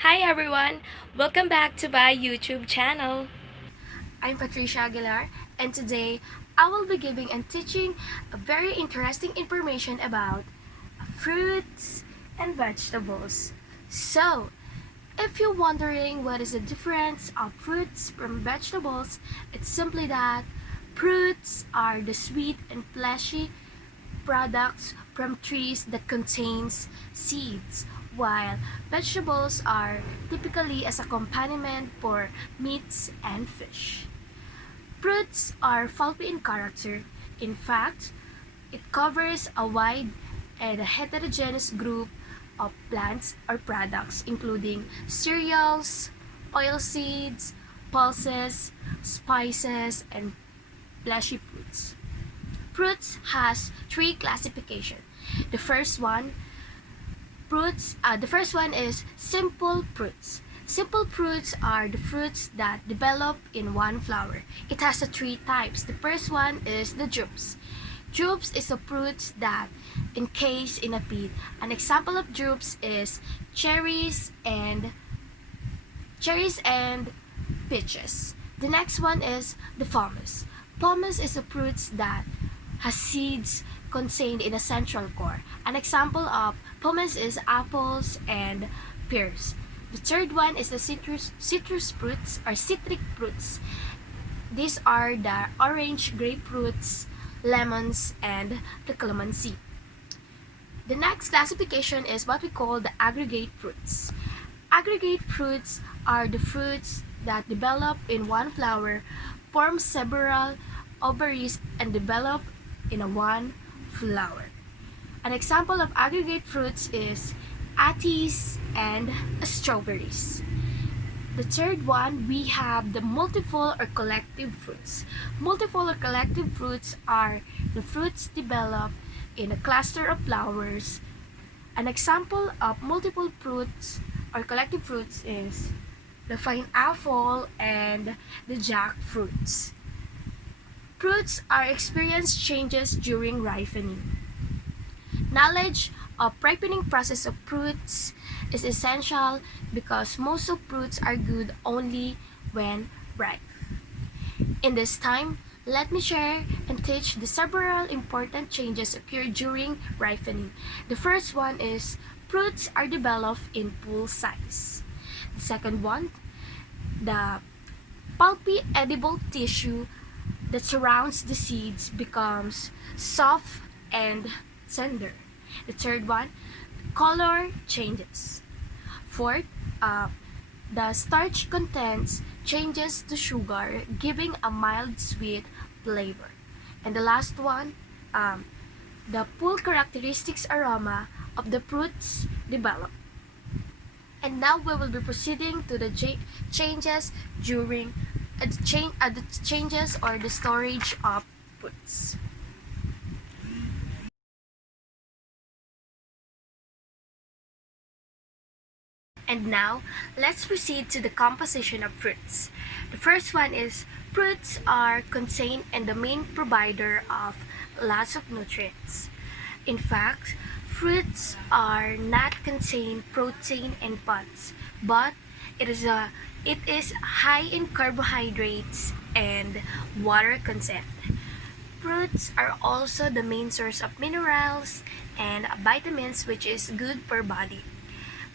Hi everyone! Welcome back to my YouTube channel. I'm Patricia Aguilar, and today I will be giving and teaching a very interesting information about fruits and vegetables. So, if you're wondering what is the difference of fruits from vegetables, it's simply that fruits are the sweet and fleshy products from trees that contains seeds, while vegetables are typically as a accompaniment for meats and fish. Fruits are pulpy in character. In fact, it covers a wide and a heterogeneous group of plants or products including cereals, oilseeds, pulses, spices, and fleshy fruits. Fruits has three classifications. The first one, the first one is simple fruits. Simple fruits are the fruits that develop in one flower. It has three types. The first one is the drupes. Drupes is a fruit that encased in a pit. An example of drupes is cherries and peaches. The next one is the pomace. Pomace is a fruit that has seeds contained in a central core. An example of pomace is apples and pears. The third one is the citrus fruits or citric fruits. These are the orange, grapefruits, lemons, and the calamansi. The next classification is what we call the aggregate fruits. Aggregate fruits are the fruits that develop in one flower, form several ovaries, and develop in a one flower. An example of aggregate fruits is atties and strawberries. The third one, we have the multiple or collective fruits. Multiple or collective fruits are the fruits developed in a cluster of flowers. An example of multiple fruits or collective fruits is the pineapple and the jackfruits. Fruits are experienced changes during ripening. Knowledge of ripening process of fruits is essential because most of fruits are good only when ripe. In this time, let me share and teach the several important changes occur during ripening. The first one is fruits are developed in full size. The second one, the pulpy edible tissue that surrounds the seeds becomes soft and tender. The third one, color changes. Fourth, the starch contents changes to sugar, giving a mild sweet flavor. And the last one, the full characteristics aroma of the fruits develop. And now we will be proceeding to the changes during the changes or the storage of fruits. And now, let's proceed to the composition of fruits. The first one is fruits are contained in the main provider of lots of nutrients. In fact, fruits are not contain protein and fats, but it is high in carbohydrates and water content. Fruits are also the main source of minerals and vitamins, which is good for body.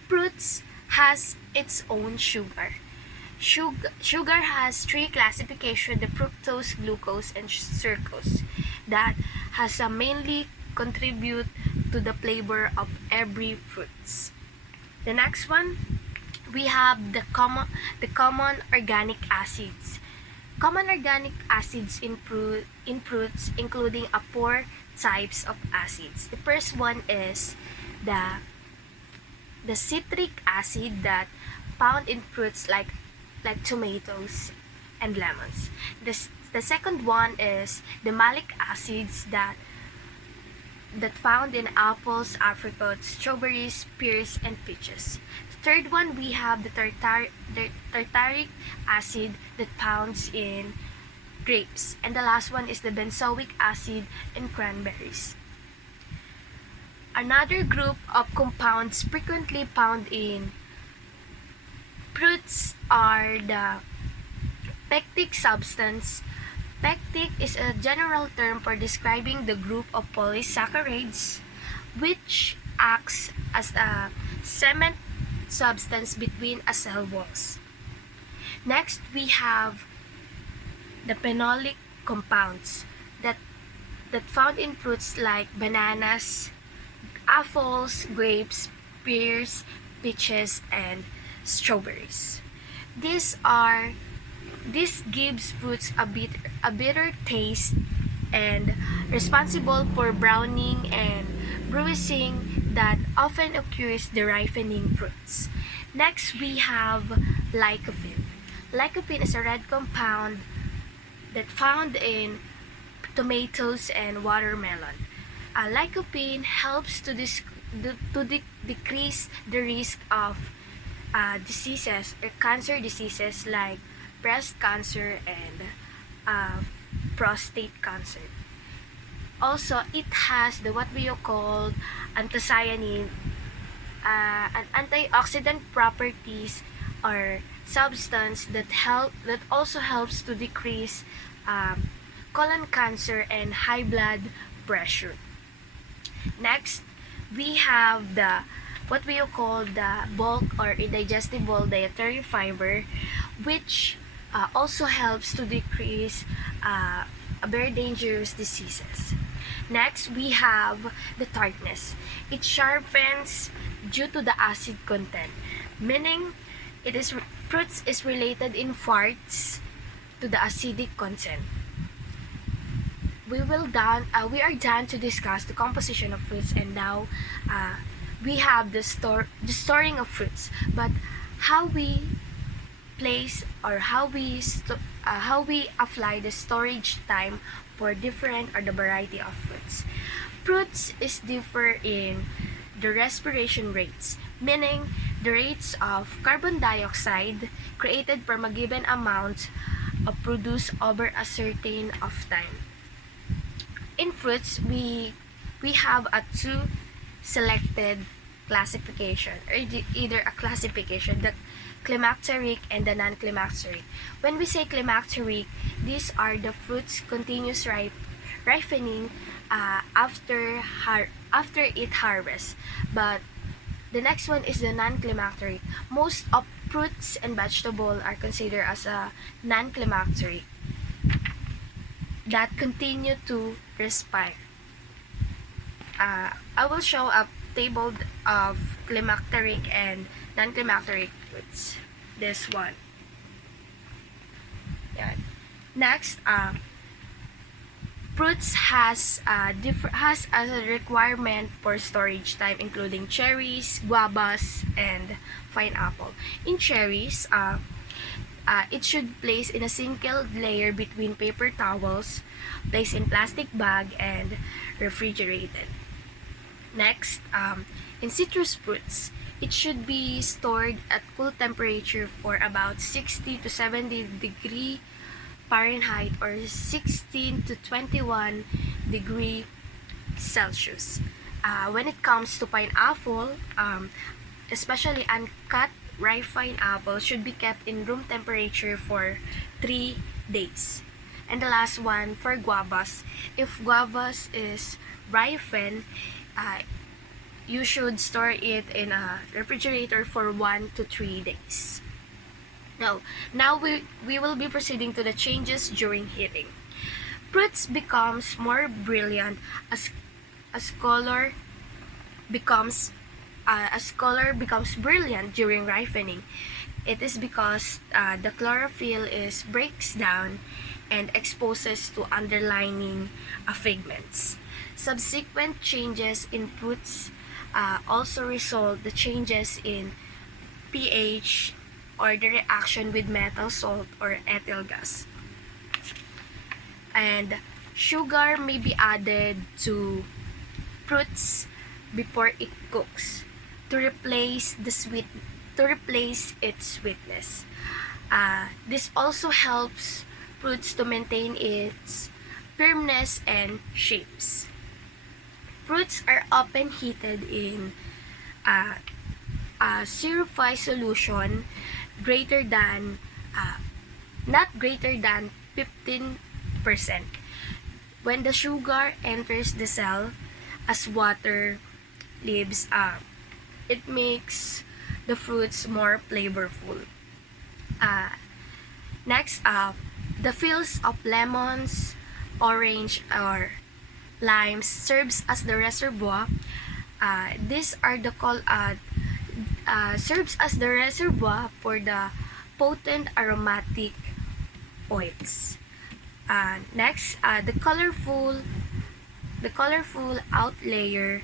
Fruits has its own sugar. Sugar has three classifications: the fructose, glucose, and sucrose, that has mainly contribute to the flavor of every fruits. The next one, we have the common organic acids. Common organic acids in fruits, including four types of acids. The first one is the citric acid that found in fruits like tomatoes and lemons. The second one is the malic acids that found in apples, apricots, strawberries, pears, and peaches. The third one, we have the tartaric acid that found in grapes. And the last one is the benzoic acid in cranberries. Another group of compounds frequently found in Fruits are the pectic substance. Pectic is a general term for describing the group of polysaccharides which acts as a cement substance between a cell walls. Next, we have the phenolic compounds that found in fruits like bananas, apples, grapes, pears, peaches, and strawberries. These gives fruits a bitter taste and responsible for browning and bruising that often occurs the ripening fruits. Next, we have lycopene. Lycopene is a red compound that found in tomatoes and watermelon. Lycopene helps to decrease the risk of diseases or cancer diseases like breast cancer and prostate cancer. Also, it has what we call anthocyanin, an antioxidant properties or substance that also helps to decrease colon cancer and high blood pressure. Next, we have what we call the bulk or indigestible dietary fiber, which also helps to decrease very dangerous diseases. Next, we have the tartness. It sharpens due to the acid content, meaning fruits is related in farts to the acidic content. We are done to discuss the composition of fruits, and now we have the storing of fruits. But how we place or how we apply the storage time for different or the variety of fruits. Fruits is differ in the respiration rates, meaning the rates of carbon dioxide created from a given amount of produce over a certain of time. In fruits, we have a two selected classification, or either a classification, the climacteric and the non-climacteric. When we say climacteric, these are the fruits continuous ripening after it harvest. But the next one is the non-climacteric. Most of fruits and vegetables are considered as a non-climacteric that continue to respire. I will show a table of climacteric and non-climacteric fruits. This one. Yeah. Next, fruits has a requirement for storage time, including cherries, guavas, and pineapple. In cherries, it should place in a single layer between paper towels, placed in plastic bag, and refrigerated. Next, in citrus fruits, it should be stored at cool temperature for about 60 to 70 degree Fahrenheit or 16 to 21 degree Celsius. When it comes to pineapple, especially uncut ripe pineapple should be kept in room temperature for 3 days. And the last one for guavas, if guavas is ripened, you should store it in a refrigerator for 1 to 3 days. Now we will be proceeding to the changes during heating. Fruits becomes more brilliant as color becomes brilliant during ripening. It is because the chlorophyll breaks down and exposes to underlying pigments. Subsequent changes in fruits also result the changes in pH or the reaction with metal salt or ethyl gas. And sugar may be added to fruits before it cooks to replace its sweetness. This also helps fruits to maintain its firmness and shapes. Fruits are often heated in a syrupy solution greater than not greater than 15%. When the sugar enters the cell as water leaves, it makes the fruits more flavorful. Next up, the fields of lemons, orange, or limes serves as the reservoir. These are the serves as the reservoir for the potent aromatic oils. Next, the colorful out layer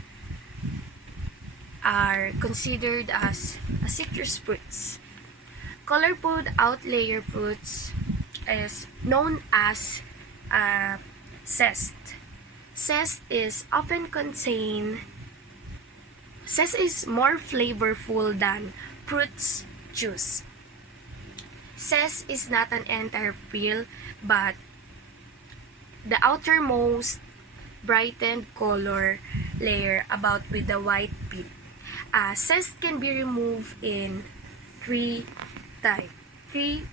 are considered as citrus fruits. Colorful out layer fruits is known as zest. Zest is more flavorful than fruit juice. Zest is not an entire peel, but the outermost brightened color layer about with the white peel. Zest can be removed in three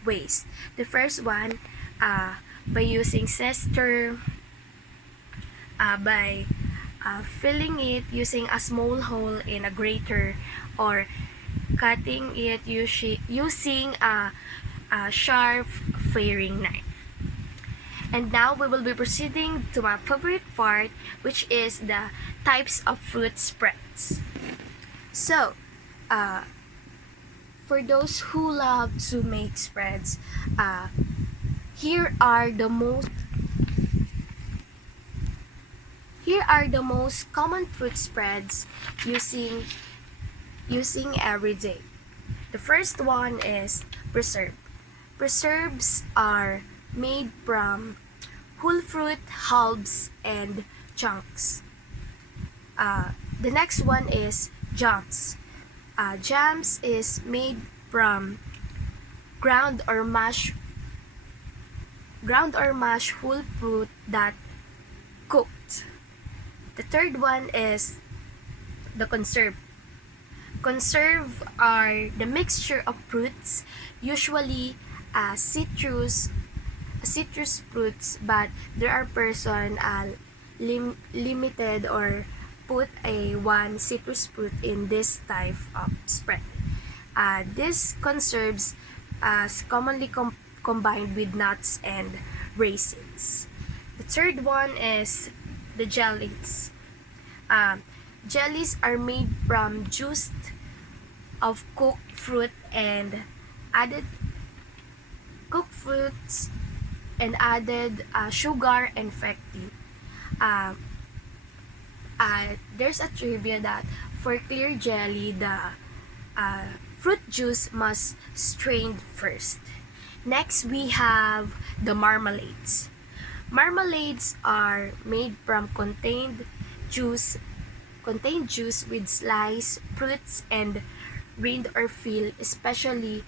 ways. The first one, by using zester, by filling it using a small hole in a grater, or cutting it using a sharp paring knife. And now we will be proceeding to my favorite part, which is the types of fruit spreads. So, for those who love to make spreads, here are the most common fruit spreads using every day. The first one is preserve. Preserves are made from whole fruit, halves, and chunks. The next one is jams. Jams is made from ground or mashed whole fruit that cooked. The third one is the conserve. Conserve are the mixture of fruits, usually citrus fruits, but there are person limited or put a one citrus fruit in this type of spread. This conserves commonly combined with nuts and raisins. The third one is the jellies. Jellies are made from juice of cooked fruit and added sugar and pectin. There's a trivia that for clear jelly, the fruit juice must strained first. Next, we have the marmalades. Marmalades are made from contained juice with sliced fruits and rind or fill, especially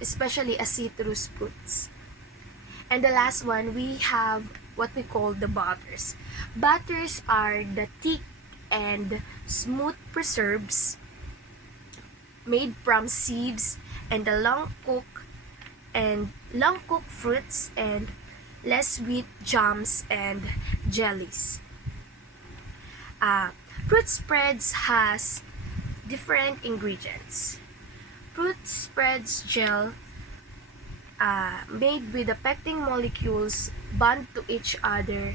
a citrus fruits. And the last one, we have what we call the butters. Butters are the thick and smooth preserves made from seeds and the long cooked fruits and less sweet jams and jellies. Fruit spreads has different ingredients. Fruit spreads gel made with the pectin molecules bond to each other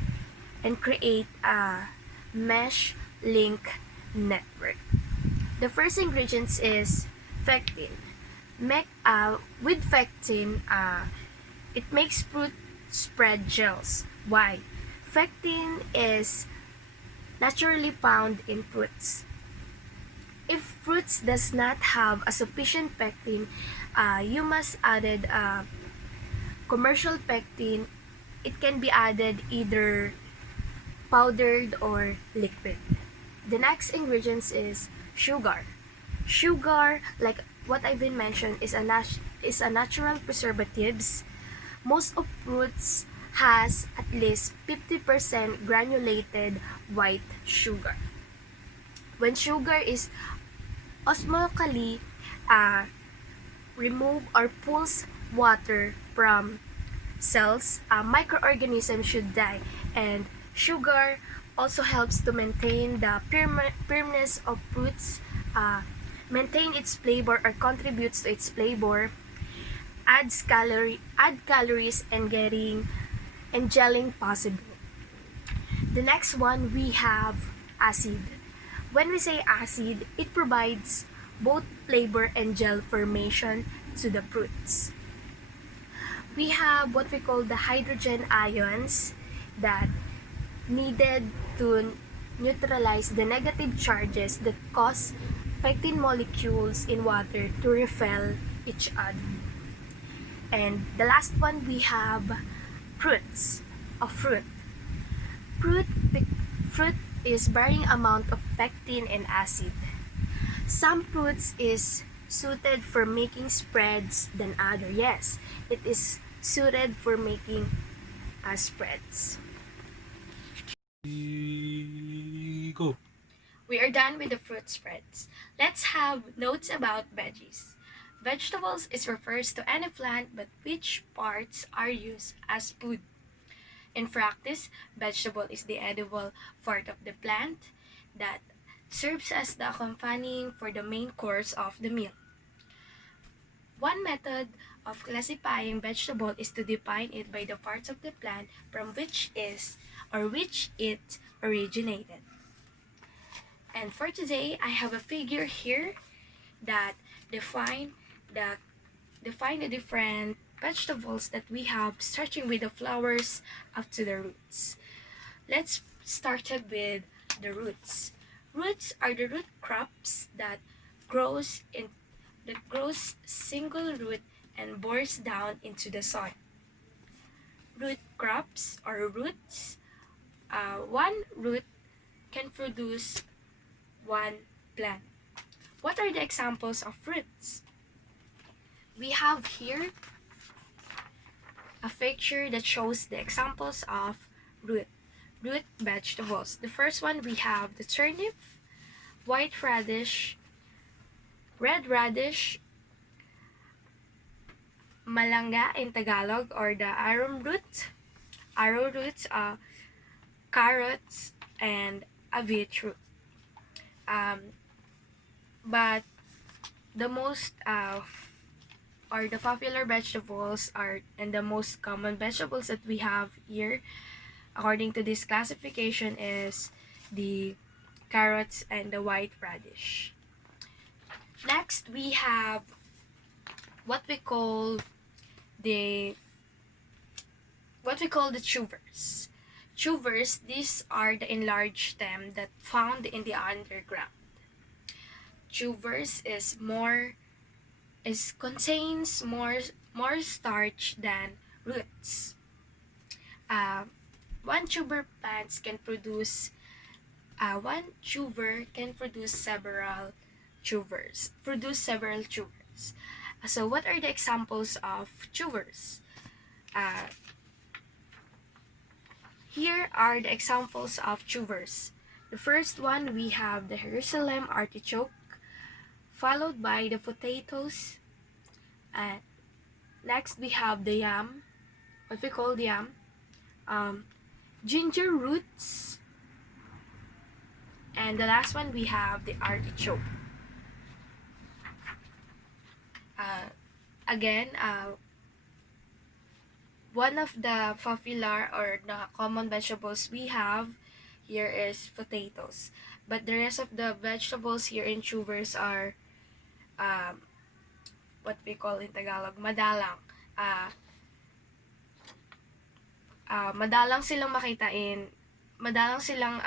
and create a mesh link network. The first ingredient is pectin. With pectin, it makes fruit spread gels. Why? Pectin is naturally found in fruits. If fruits does not have a sufficient pectin, you must added commercial pectin. It can be added either powdered or liquid. The next ingredient is sugar. Sugar, like what I've been mentioned, is a natural preservatives. Most of fruits has at least 50% granulated white sugar. When sugar is osmotically remove or pulls water from cells, microorganisms should die, and sugar also helps to maintain the firmness of fruits, maintain its flavor or contributes to its flavor, add calories and gelling possible. The next one we have acid. When we say acid, it provides both flavor and gel formation to the fruits. We have what we call the hydrogen ions that needed to neutralize the negative charges that cause pectin molecules in water to repel each other. And the last one we have fruits. A fruit. Fruit is varying amount of pectin and acid. Some fruits is suited for making spreads than other. Yes, it is suited for making spreads. Go. We are done with the fruit spreads. Let's have notes about veggies. Vegetables is refers to any plant but which parts are used as food. In practice, vegetable is the edible part of the plant that serves as the accompanying for the main course of the meal. One method of classifying vegetable is to define it by the parts of the plant from which it originated. And for today, I have a figure here that define the define the different vegetables that we have, starting with the flowers up to the roots. Let's start it with the roots. Roots are the root crops that grows single root and bores down into the soil. Root crops or roots, one root can produce one plant. What are the examples of fruits? We have here a picture that shows the examples of root vegetables. The first one we have the turnip, white radish, red radish, malanga in Tagalog, or the arrowroot, carrots, and a beetroot. But the most or the popular vegetables are and the most common vegetables that we have here according to this classification is the carrots and the white radish. Next, we have what we call the tubers. Tubers, these are the enlarged stem that found in the underground. Tubers contains more starch than roots. One tuber can produce several tubers. So what are the examples of tubers? Here are the examples of tubers. The first one we have the Jerusalem artichoke, followed by the potatoes. Next we have the yam, what we call the yam, ginger roots, and the last one we have the artichoke. Again, one of the popular or the common vegetables we have here is potatoes. But the rest of the vegetables here in tubers are what we call in Tagalog, madalang. Madalang silang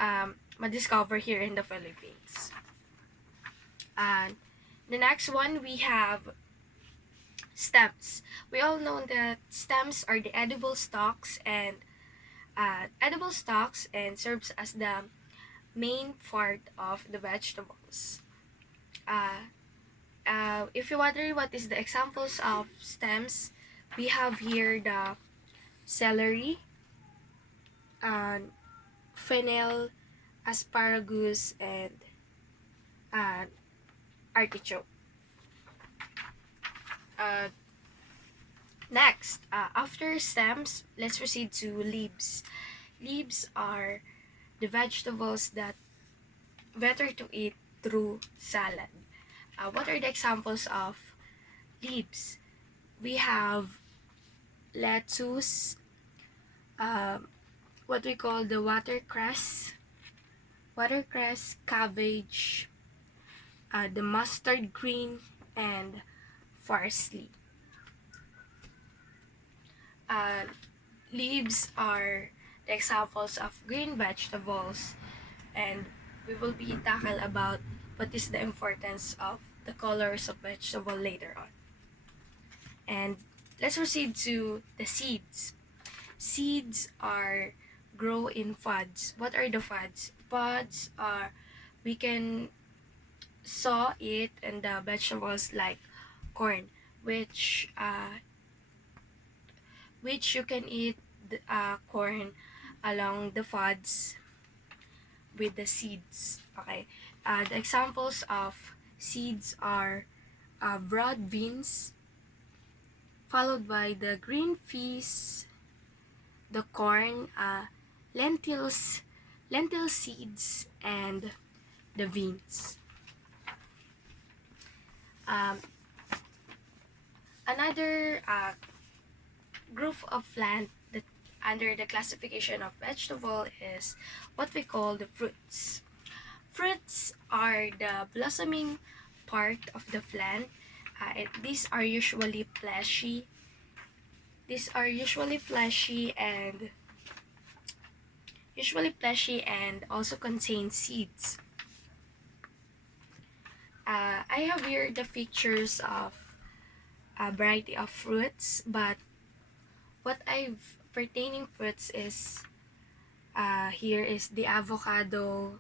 madiscover here in the Philippines. The next one we have stems. We all know that stems are the edible stalks and serves as the main part of the vegetables. If you wonder what is the examples of stems, we have here the celery, fennel, asparagus, and artichoke. Uh, Next, after stems, let's proceed to leaves. Leaves are the vegetables that better to eat through salad. What are the examples of leaves? We have lettuce, what we call the watercress, cabbage, the mustard green, and parsley. Uh, Leaves are the examples of green vegetables, and we will be tackle about what is the importance of the colors of vegetable later on. And let's proceed to the seeds. Seeds are grow in pods. What are the pods? Pods are we can saw it in the vegetables like corn, which you can eat the, corn along the pods with the seeds. Okay, the examples of seeds are broad beans, followed by the green peas, the corn, lentil seeds, and the beans. Um, Another group of plant that under the classification of vegetable is what we call the fruits. Fruits are the blossoming part of the plant. These are usually fleshy. And also contain seeds. I have here the pictures of a variety of fruits, but what I've pertaining fruits is here is the avocado.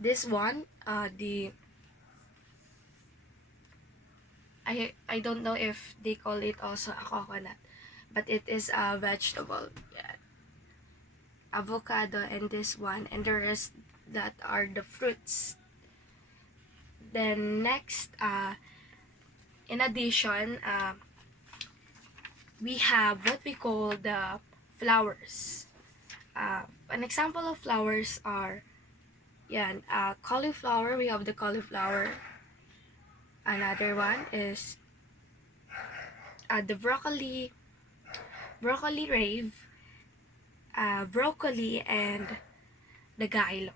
This one, the I don't know if they call it also a coconut, but it is a vegetable. Yeah. Avocado and this one, and the rest that are the fruits. Then next, in addition, we have what we call the flowers. An example of flowers are cauliflower. We have the cauliflower. Another one is the broccoli rave, broccoli, and the gaaano.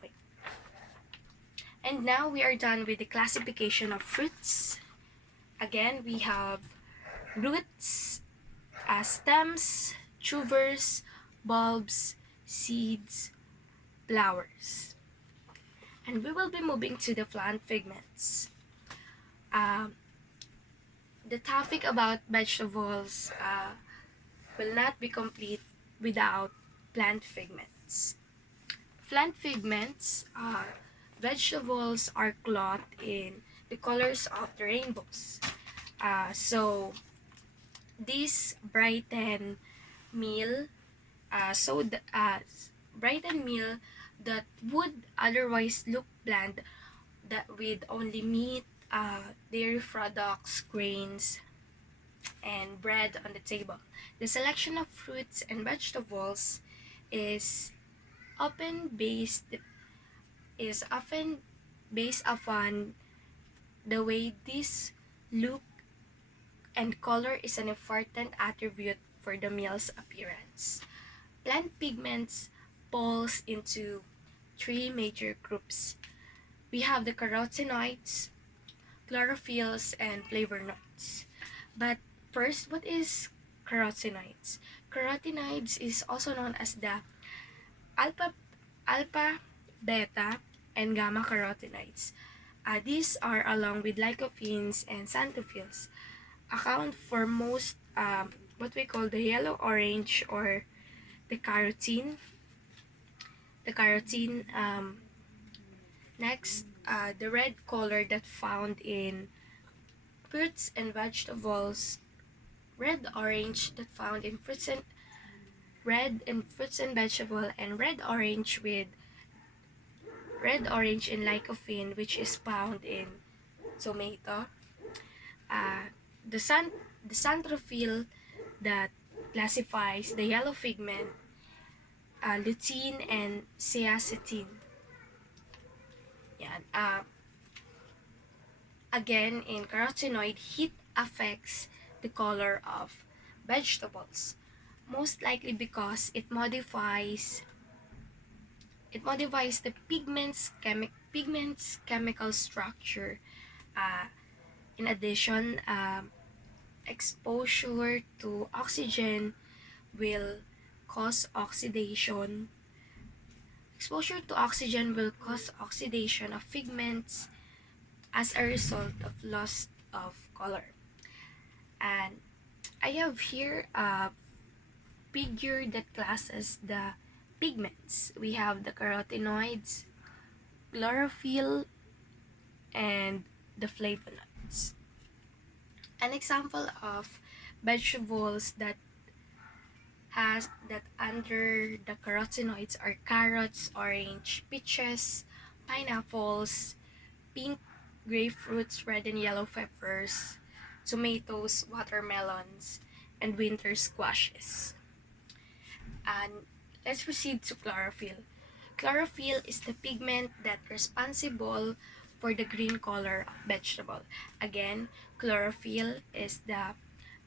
And now we are done with the classification of fruits. Again, we have roots, stems, tubers, bulbs, seeds, flowers. And we will be moving to the plant pigments. The topic about vegetables will not be complete without plant pigments. Plant pigments, vegetables are clothed in the colors of the rainbows. So these brighten meal, brighten meal that would otherwise look bland, that with only meat, dairy products, grains, and bread on the table. The selection of fruits and vegetables is often based upon the way this look and color is an important attribute for the meal's appearance. Plant pigments falls into three major groups. We have the carotenoids, chlorophylls, and flavonoids. But first, what is carotenoids? Carotenoids is also known as the alpha, beta, and gamma carotenoids. These are, along with lycopenes and xanthophylls, account for most what we call the yellow-orange or the carotene. Next, the red color that found in fruits and vegetables, red-orange that found in fruits and vegetable, and red-orange in lycopene, which is found in tomato. Uh, the sun the centrophil that classifies the yellow pigment, lutein and zeaxanthin. Yan. Again, in carotenoid, heat affects the color of vegetables, most likely because it modifies the pigment's chemical structure. Uh, in addition, exposure to oxygen will cause oxidation. Exposure to oxygen will cause oxidation of pigments as a result of loss of color. And I have here a figure that classes the pigments. We have the carotenoids, chlorophyll, and the flavonoids. An example of vegetables that under the carotenoids are carrots, orange, peaches, pineapples, pink grapefruits, red and yellow peppers, tomatoes, watermelons, and winter squashes. And let's proceed to chlorophyll. Chlorophyll is the pigment that responsible for the green color of vegetable. Again, chlorophyll is the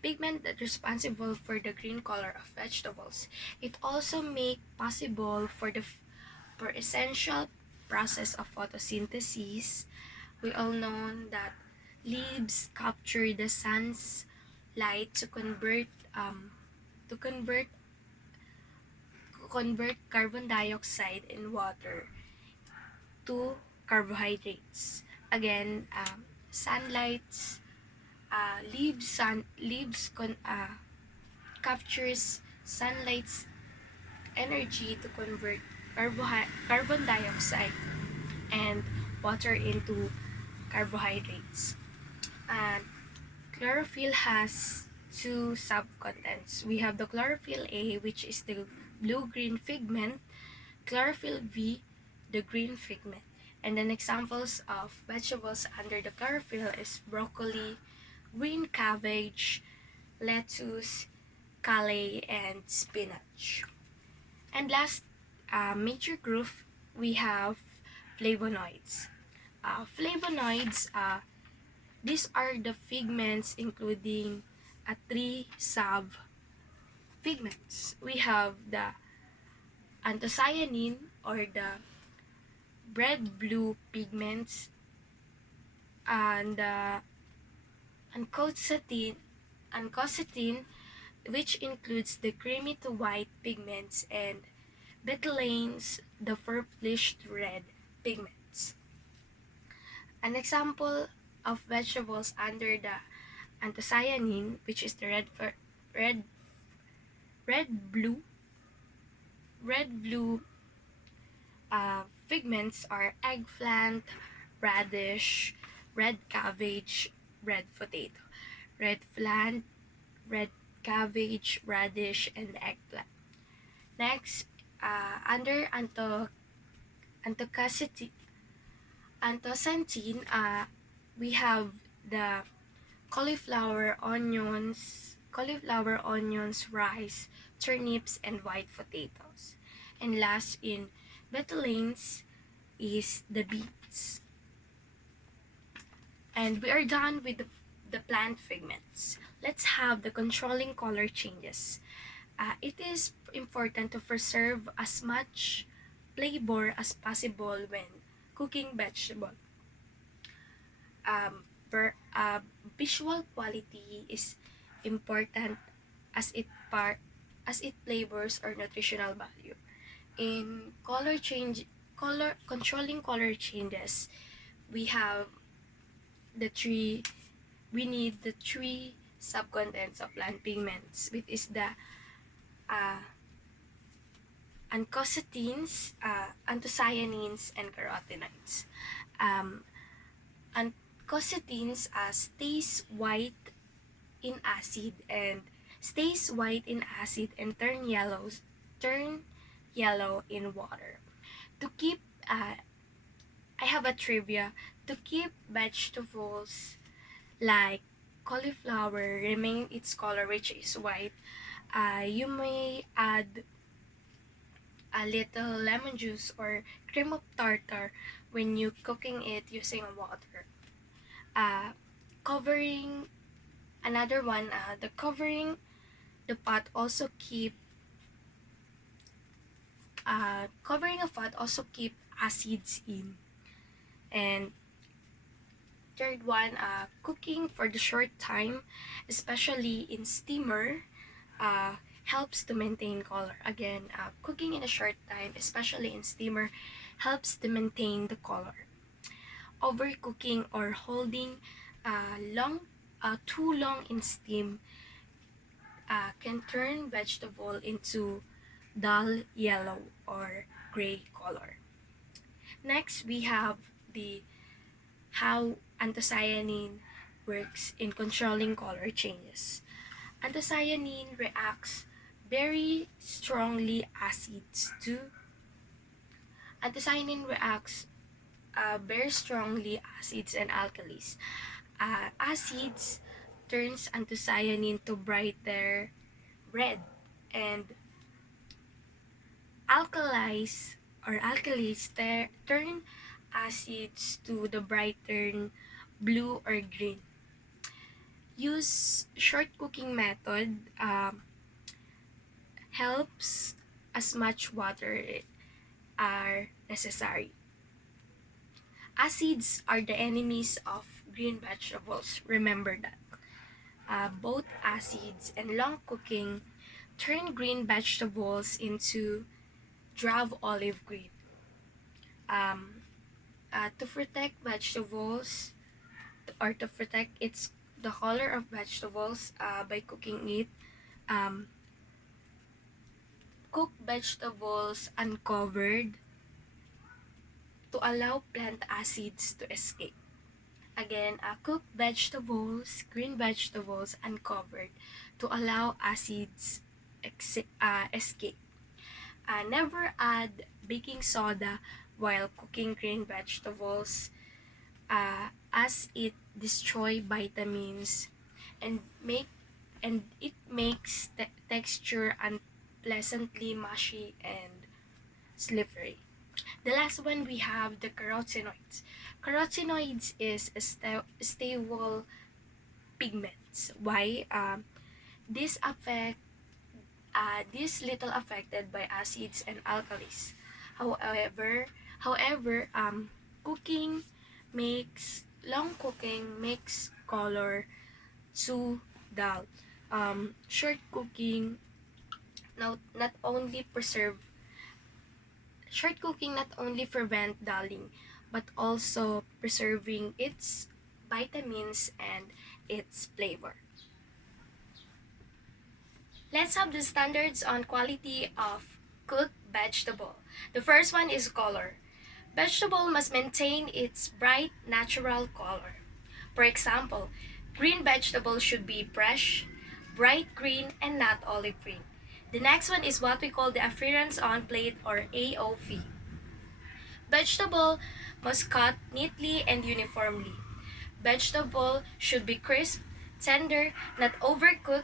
pigment that responsible for the green color of vegetables. It also make possible for essential process of photosynthesis. We all know that leaves capture the sun's light to to convert carbon dioxide in water to carbohydrates. Again, sunlight, captures sunlight's energy to convert carbon dioxide and water into carbohydrates. And chlorophyll has two subcontents. We have the chlorophyll A, which is the blue-green pigment, chlorophyll B, the green pigment. And then examples of vegetables under the chlorophyll is broccoli, green cabbage, lettuce, kale, and spinach. And last major group, we have flavonoids. Flavonoids, these are the pigments including three sub-pigments. We have the anthocyanin or the red-blue pigments, and ancosatin, which includes the creamy to white pigments, and betalains, the purplish to red pigments. An example of vegetables under the anthocyanin, which is the red red blue red blue pigments are eggplant, radish, red cabbage, red potato. Red plant, red cabbage, radish, and eggplant. Next, under anthocyanin, we have the cauliflower, onions, rice, turnips, and white potatoes. And last in betalains is the beets. And we are done with the plant pigments. Let's have the controlling color changes. It is important to preserve as much flavor as possible when cooking vegetable. Visual quality is important as it flavors or nutritional value. In controlling color changes, we have we need the three subcontents of plant pigments, which is the anthocyanins, and carotenoids. Anthocyanins stays white in acid and turn yellow in water. To keep I have a trivia. To keep vegetables like cauliflower remain its color, which is white, you may add a little lemon juice or cream of tartar when you cooking it using water. Covering another one, the covering the pot also keep covering a pot also keep acids in. And third one, cooking for the short time, especially in steamer, helps to maintain color. Again, cooking in a short time, especially in steamer, helps to maintain the color. Overcooking or holding too long in steam can turn vegetable into dull yellow or gray color. Next, we have the how anthocyanin works in controlling color changes. Anthocyanin reacts very strongly acids to anthocyanin reacts very strongly acids and alkalis. Acids turns anthocyanin to brighter red, and alkalis turn acids to the brighter blue or green. Use short cooking method helps as much water are necessary. Acids are the enemies of green vegetables. Remember that. Both acids and long cooking turn green vegetables into drab olive green. To protect vegetables or to protect the color of vegetables by cooking it, cook vegetables uncovered to allow plant acids to escape. Again, cook green vegetables uncovered to allow acids escape. Never add baking soda while cooking green vegetables as it destroys vitamins and it makes texture unpleasantly mushy and slippery. The last one, we have the carotenoids. Carotenoids is a stable pigments. Why? This affect this little affected by acids and alkalis. However, long cooking makes color too dull. Short cooking not only prevent dulling, but also preserving its vitamins and its flavor. Let's have the standards on quality of cooked vegetable. The first one is color. Vegetable must maintain its bright natural color. For example, green vegetable should be fresh, bright green, and not olive green. The next one is what we call the appearance on plate or AOP. Vegetable must cut neatly and uniformly. Vegetable should be crisp, tender, not overcooked,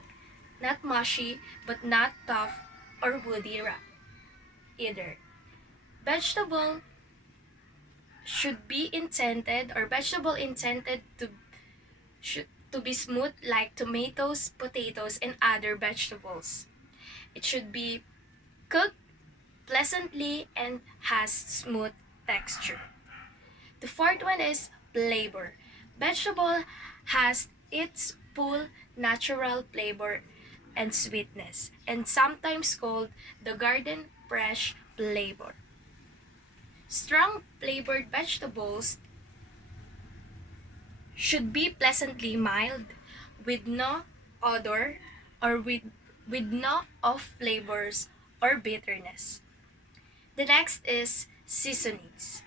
not mushy, but not tough or woody either. Vegetable should be intended to be smooth like tomatoes, potatoes, and other vegetables. It should be cooked pleasantly and has smooth texture. The fourth one is flavor. Vegetable has its full natural flavor and sweetness, and sometimes called the garden fresh flavor. Strong flavored vegetables should be pleasantly mild, with no odor or with no off flavors or bitterness. The next is seasonings.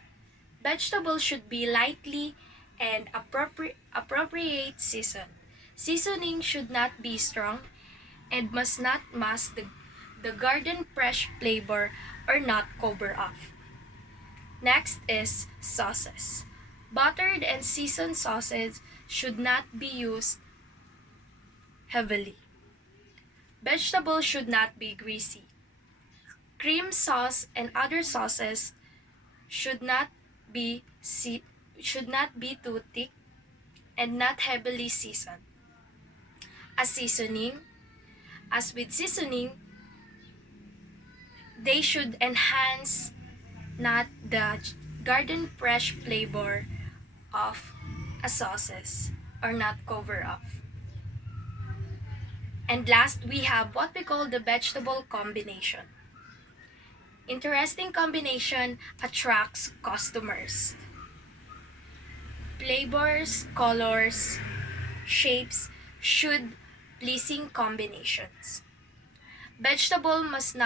Vegetables should be lightly and appropriate seasoned. Seasoning should not be strong and must not mask the garden fresh flavor or not cover up. Next is sauces. Buttered and seasoned sauces should not be used heavily. Vegetables should not be greasy. Cream sauce and other sauces should not be too thick and not heavily seasoned. As with seasoning, they should enhance not the garden fresh flavor of a sauces or not cover up. And last, we have what we call the vegetable combination. Interesting combination attracts customers. Flavors, colors, shapes should pleasing combinations. Vegetable must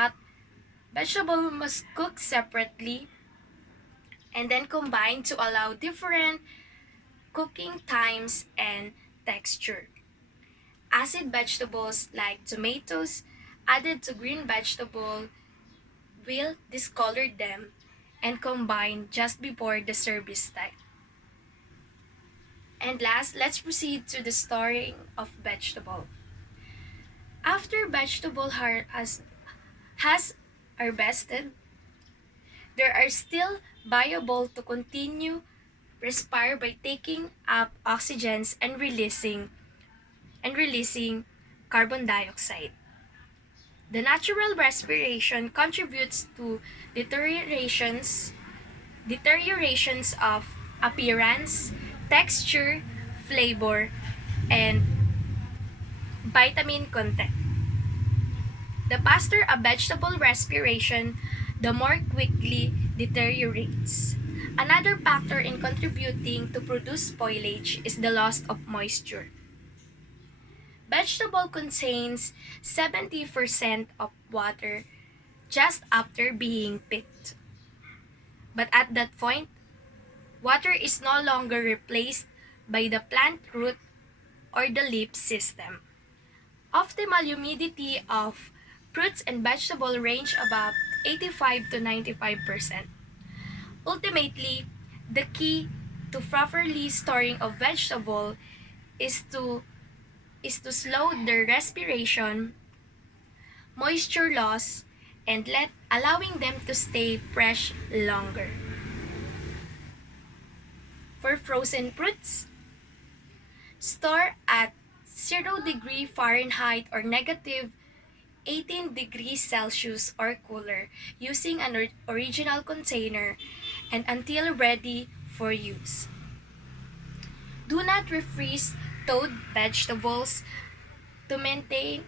cook separately and then combine to allow different cooking times and texture. Acid vegetables like tomatoes added to green vegetable will discolor them and combine just before the service time. And last, let's proceed to the storing of vegetable. After vegetable has harvested, they are still viable to continue respire by taking up oxygens and releasing carbon dioxide. The natural respiration contributes to deteriorations of appearance, texture, flavor, and vitamin content. The faster a vegetable respiration, the more quickly deteriorates. Another factor in contributing to produce spoilage is the loss of moisture. Vegetable contains 70% of water just after being picked. But at that point, water is no longer replaced by the plant root or the leaf system. Optimal humidity of fruits and vegetables range about 85 to 95%. Ultimately, the key to properly storing of vegetable is to slow the respiration, moisture loss, and allowing them to stay fresh longer. For frozen fruits, store at 0 Fahrenheit or negative 18 degrees Celsius or cooler using an original container and until ready for use. Do not refreeze thawed vegetables to maintain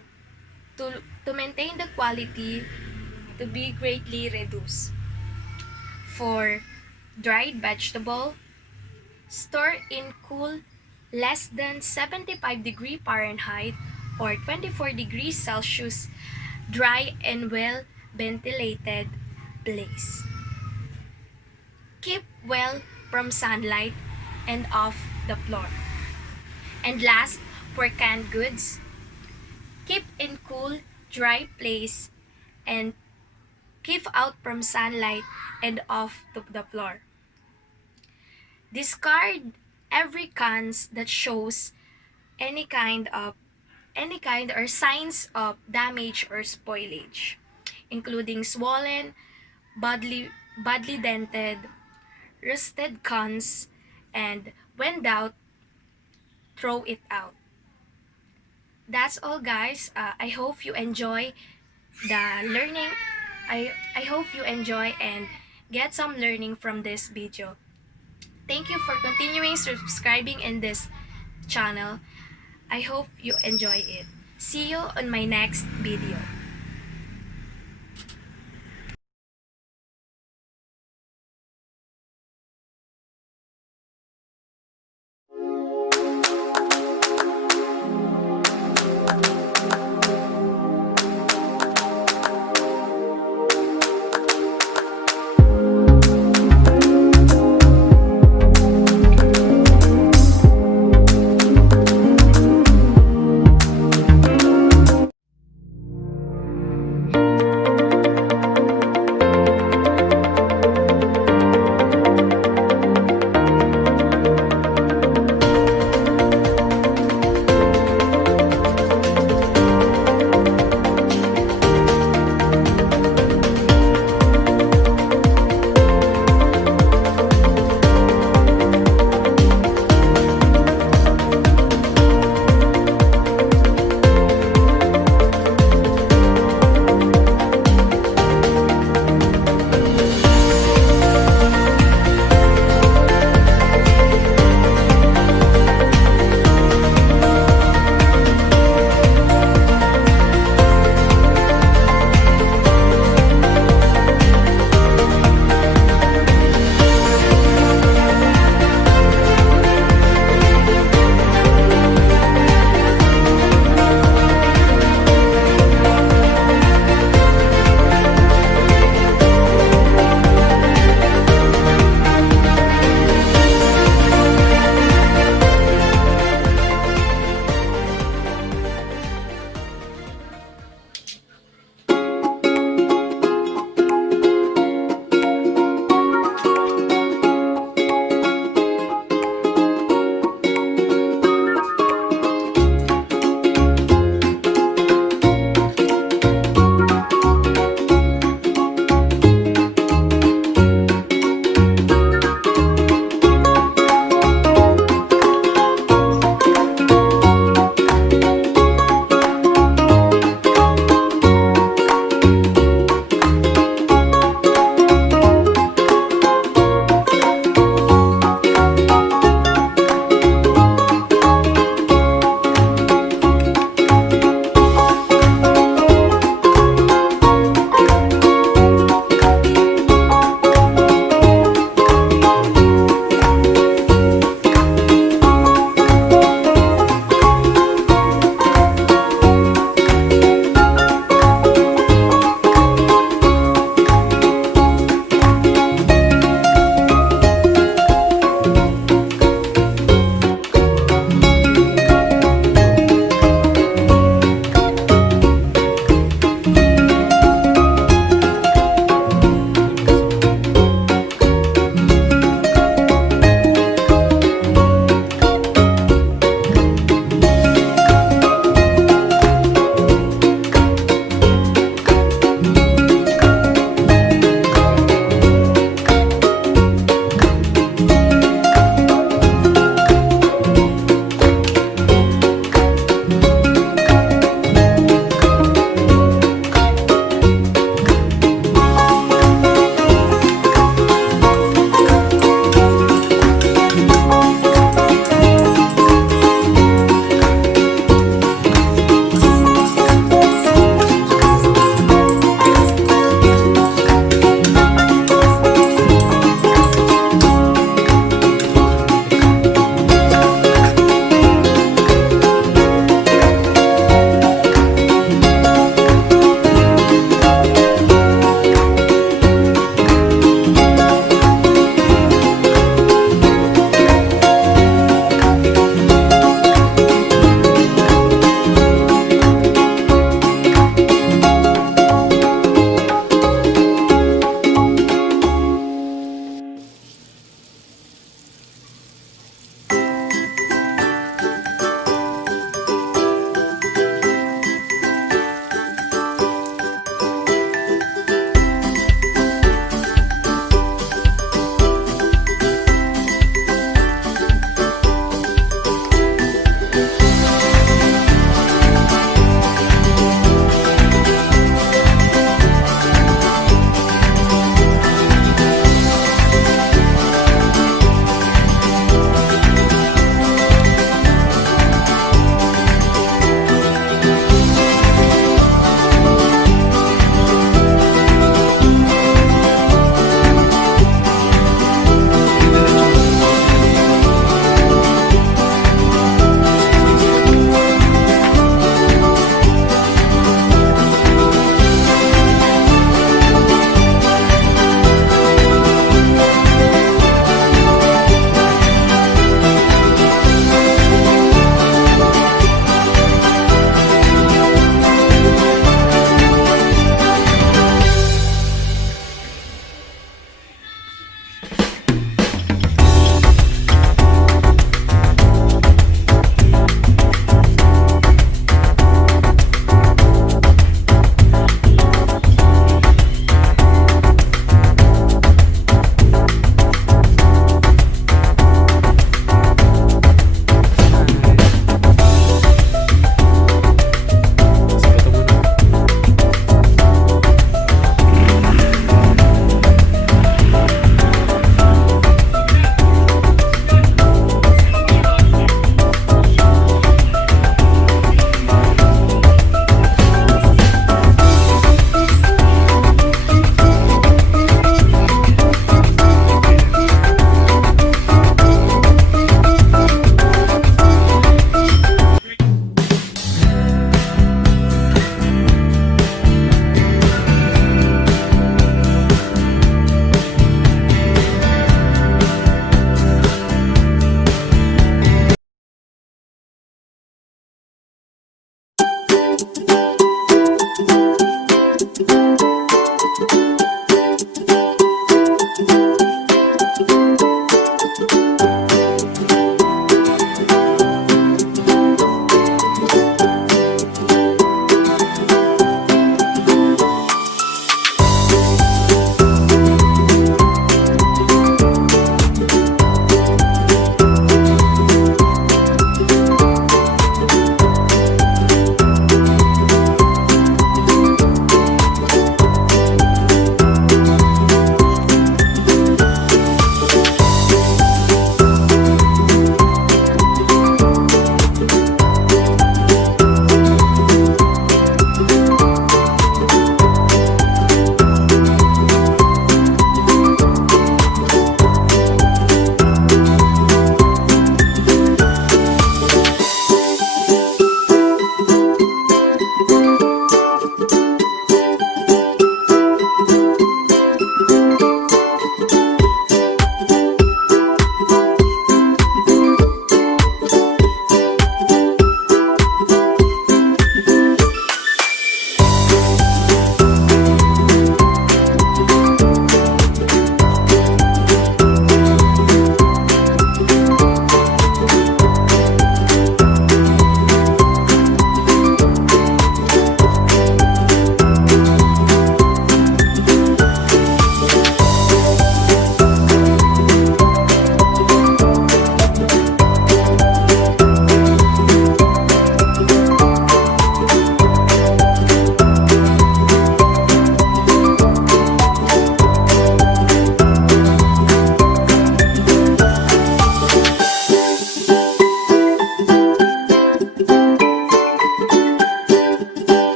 the quality to be greatly reduced. For dried vegetable, store in cool less than 75 degrees Fahrenheit or 24 degrees Celsius dry and well ventilated place. Keep well from sunlight and off the floor. And last, for canned goods, keep in cool, dry place and keep out from sunlight and off the floor. Discard every cans that shows any kind or signs of damage or spoilage, including swollen, badly dented, rusted cans, and when doubt, throw it out. That's all, guys. I hope you enjoy the learning. I hope you enjoy and get some learning from this video. Thank you for continuing subscribing in this channel. I hope you enjoy it. See you on my next video.